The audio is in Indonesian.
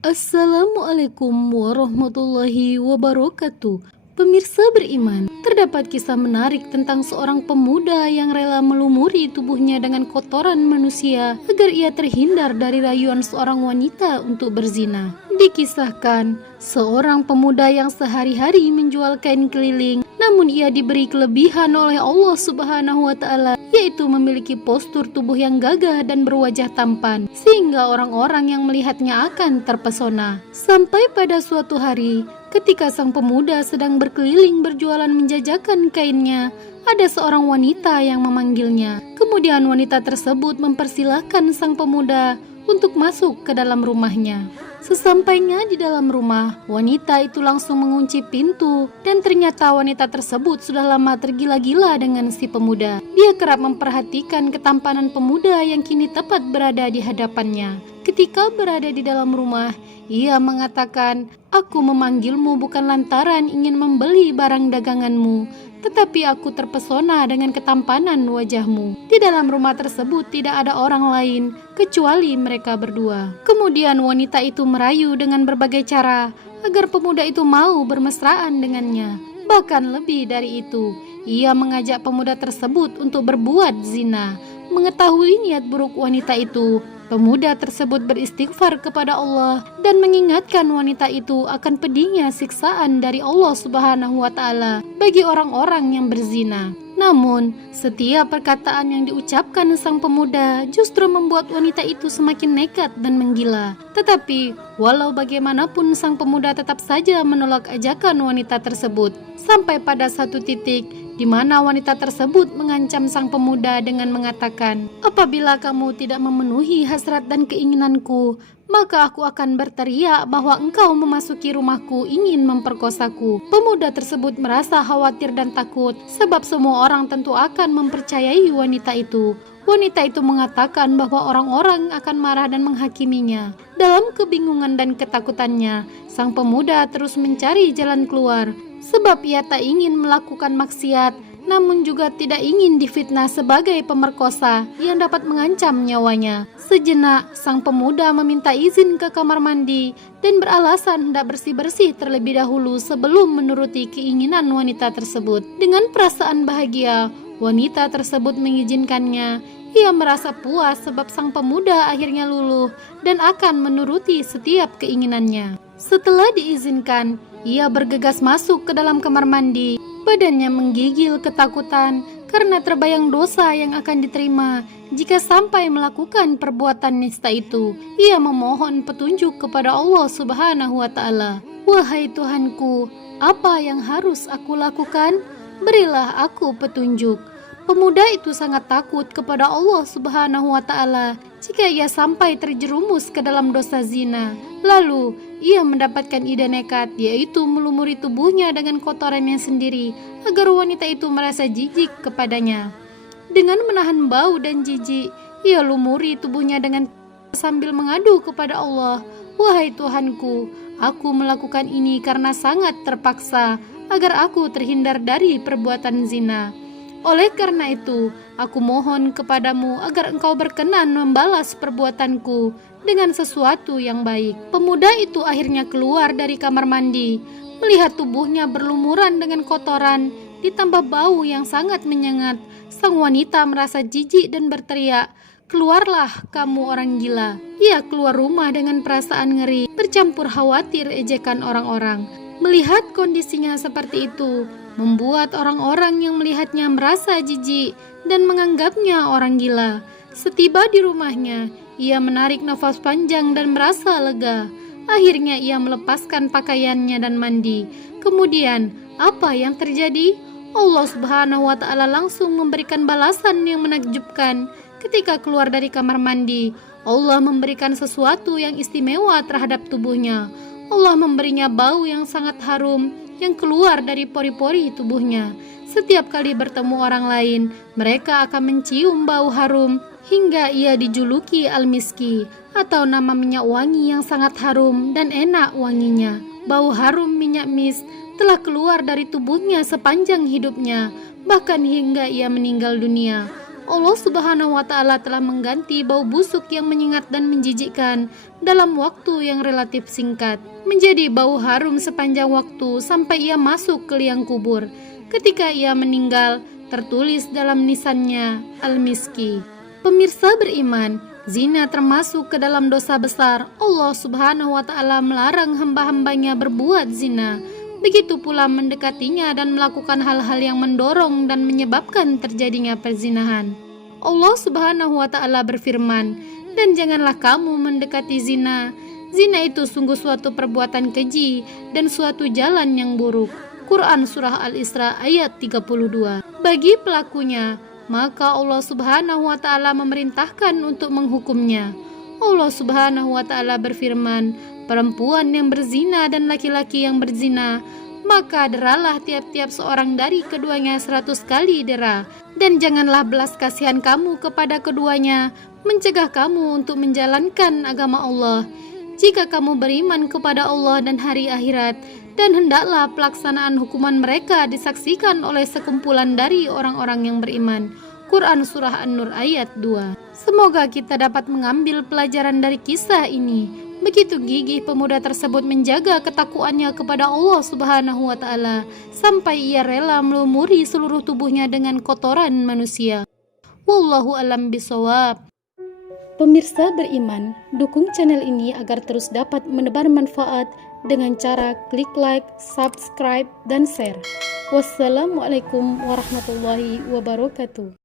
Assalamualaikum warahmatullahi wabarakatuh. Pemirsa beriman, terdapat kisah menarik tentang seorang pemuda yang rela melumuri tubuhnya dengan kotoran manusia agar ia terhindar dari rayuan seorang wanita untuk berzina. Dikisahkan, seorang pemuda yang sehari-hari menjual kain keliling, namun ia diberi kelebihan oleh Allah Subhanahu wa Ta'ala, yaitu memiliki postur tubuh yang gagah dan berwajah tampan, sehingga orang-orang yang melihatnya akan terpesona. Sampai pada suatu hari, ketika sang pemuda sedang berkeliling berjualan menjajakan kainnya, ada seorang wanita yang memanggilnya. Kemudian wanita tersebut mempersilahkan sang pemuda untuk masuk ke dalam rumahnya. Sesampainya di dalam rumah, wanita itu langsung mengunci pintu, dan ternyata wanita tersebut sudah lama tergila-gila dengan si pemuda. Dia kerap memperhatikan ketampanan pemuda yang kini tepat berada di hadapannya. Ketika berada di dalam rumah, ia mengatakan, "Aku memanggilmu bukan lantaran ingin membeli barang daganganmu, tetapi aku terpesona dengan ketampanan wajahmu." Di dalam rumah tersebut tidak ada orang lain kecuali mereka berdua. Kemudian wanita itu merayu dengan berbagai cara agar pemuda itu mau bermesraan dengannya. Bahkan lebih dari itu, ia mengajak pemuda tersebut untuk berbuat zina. Mengetahui niat buruk wanita itu, pemuda tersebut beristighfar kepada Allah dan mengingatkan wanita itu akan pedihnya siksaan dari Allah Subhanahu wa Ta'ala bagi orang-orang yang berzina. Namun, setiap perkataan yang diucapkan sang pemuda justru membuat wanita itu semakin nekat dan menggila. Tetapi, walau bagaimanapun sang pemuda tetap saja menolak ajakan wanita tersebut. Sampai pada satu titik, di mana wanita tersebut mengancam sang pemuda dengan mengatakan, "Apabila kamu tidak memenuhi hasrat dan keinginanku, maka aku akan berteriak bahwa engkau memasuki rumahku ingin memperkosaku." Pemuda tersebut merasa khawatir dan takut, sebab semua orang tentu akan mempercayai wanita itu. Wanita itu mengatakan bahwa orang-orang akan marah dan menghakiminya. Dalam kebingungan dan ketakutannya, sang pemuda terus mencari jalan keluar, sebab ia tak ingin melakukan maksiat, namun juga tidak ingin difitnah sebagai pemerkosa yang dapat mengancam nyawanya. Sejenak, sang pemuda meminta izin ke kamar mandi dan beralasan hendak bersih-bersih terlebih dahulu sebelum menuruti keinginan wanita tersebut. Dengan perasaan bahagia, wanita tersebut mengizinkannya. Ia merasa puas sebab sang pemuda akhirnya luluh dan akan menuruti setiap keinginannya. Setelah diizinkan, ia bergegas masuk ke dalam kamar mandi. Badannya menggigil ketakutan karena terbayang dosa yang akan diterima jika sampai melakukan perbuatan nista itu. Ia memohon petunjuk kepada Allah Subhanahu wa Ta'ala. "Wahai Tuhanku, apa yang harus aku lakukan? Berilah aku petunjuk." Pemuda itu sangat takut kepada Allah Subhanahu wa Ta'ala jika ia sampai terjerumus ke dalam dosa zina. Lalu ia mendapatkan ide nekat, yaitu melumuri tubuhnya dengan kotorannya sendiri agar wanita itu merasa jijik kepadanya. Dengan menahan bau dan jijik, ia lumuri tubuhnya dengan sambil mengadu kepada Allah, "Wahai Tuhanku, aku melakukan ini karena sangat terpaksa agar aku terhindar dari perbuatan zina. Oleh karena itu, aku mohon kepadamu agar engkau berkenan membalas perbuatanku dengan sesuatu yang baik." Pemuda itu akhirnya keluar dari kamar mandi. Melihat tubuhnya berlumuran dengan kotoran, ditambah bau yang sangat menyengat, sang wanita merasa jijik dan berteriak, "Keluarlah kamu orang gila." Ia keluar rumah dengan perasaan ngeri, bercampur khawatir ejekan orang-orang. Melihat kondisinya seperti itu, membuat orang-orang yang melihatnya merasa jijik dan menganggapnya orang gila. Setiba di rumahnya, ia menarik nafas panjang dan merasa lega. Akhirnya ia melepaskan pakaiannya dan mandi. Kemudian, apa yang terjadi? Allah Subhanahu wa Ta'ala langsung memberikan balasan yang menakjubkan. Ketika keluar dari kamar mandi, Allah memberikan sesuatu yang istimewa terhadap tubuhnya. Allah memberinya bau yang sangat harum yang keluar dari pori-pori tubuhnya. Setiap kali bertemu orang lain, mereka akan mencium bau harum hingga ia dijuluki Al-Miski, atau nama minyak wangi yang sangat harum dan enak wanginya. Bau harum minyak mis telah keluar dari tubuhnya sepanjang hidupnya, bahkan hingga ia meninggal dunia. Allah Subhanahu wa Ta'ala telah mengganti bau busuk yang menyengat dan menjijikkan dalam waktu yang relatif singkat menjadi bau harum sepanjang waktu sampai ia masuk ke liang kubur. Ketika ia meninggal, tertulis dalam nisannya Al-Miski. Pemirsa beriman, zina termasuk ke dalam dosa besar. Allah Subhanahu wa Ta'ala melarang hamba-hambanya berbuat zina. Begitu pula mendekatinya dan melakukan hal-hal yang mendorong dan menyebabkan terjadinya perzinahan. Allah Subhanahu wa Ta'ala berfirman, "Dan janganlah kamu mendekati zina. Zina itu sungguh suatu perbuatan keji dan suatu jalan yang buruk." Quran Surah Al-Isra ayat 32. Bagi pelakunya, maka Allah Subhanahu wa Ta'ala memerintahkan untuk menghukumnya. Allah Subhanahu wa Ta'ala berfirman, "Perempuan yang berzina dan laki-laki yang berzina, maka deralah tiap-tiap seorang dari keduanya 100 kali dera. Dan janganlah belas kasihan kamu kepada keduanya, mencegah kamu untuk menjalankan agama Allah. Jika kamu beriman kepada Allah dan hari akhirat, dan hendaklah pelaksanaan hukuman mereka disaksikan oleh sekumpulan dari orang-orang yang beriman." Quran Surah An-Nur ayat 2. Semoga kita dapat mengambil pelajaran dari kisah ini. Begitu gigih pemuda tersebut menjaga ketakuannya kepada Allah Subhanahu wa Ta'ala sampai ia rela melumuri seluruh tubuhnya dengan kotoran manusia. Wallahu a'lam bishawab. Pemirsa beriman, dukung channel ini agar terus dapat menebar manfaat dengan cara klik like, subscribe, dan share. Wassalamualaikum warahmatullahi wabarakatuh.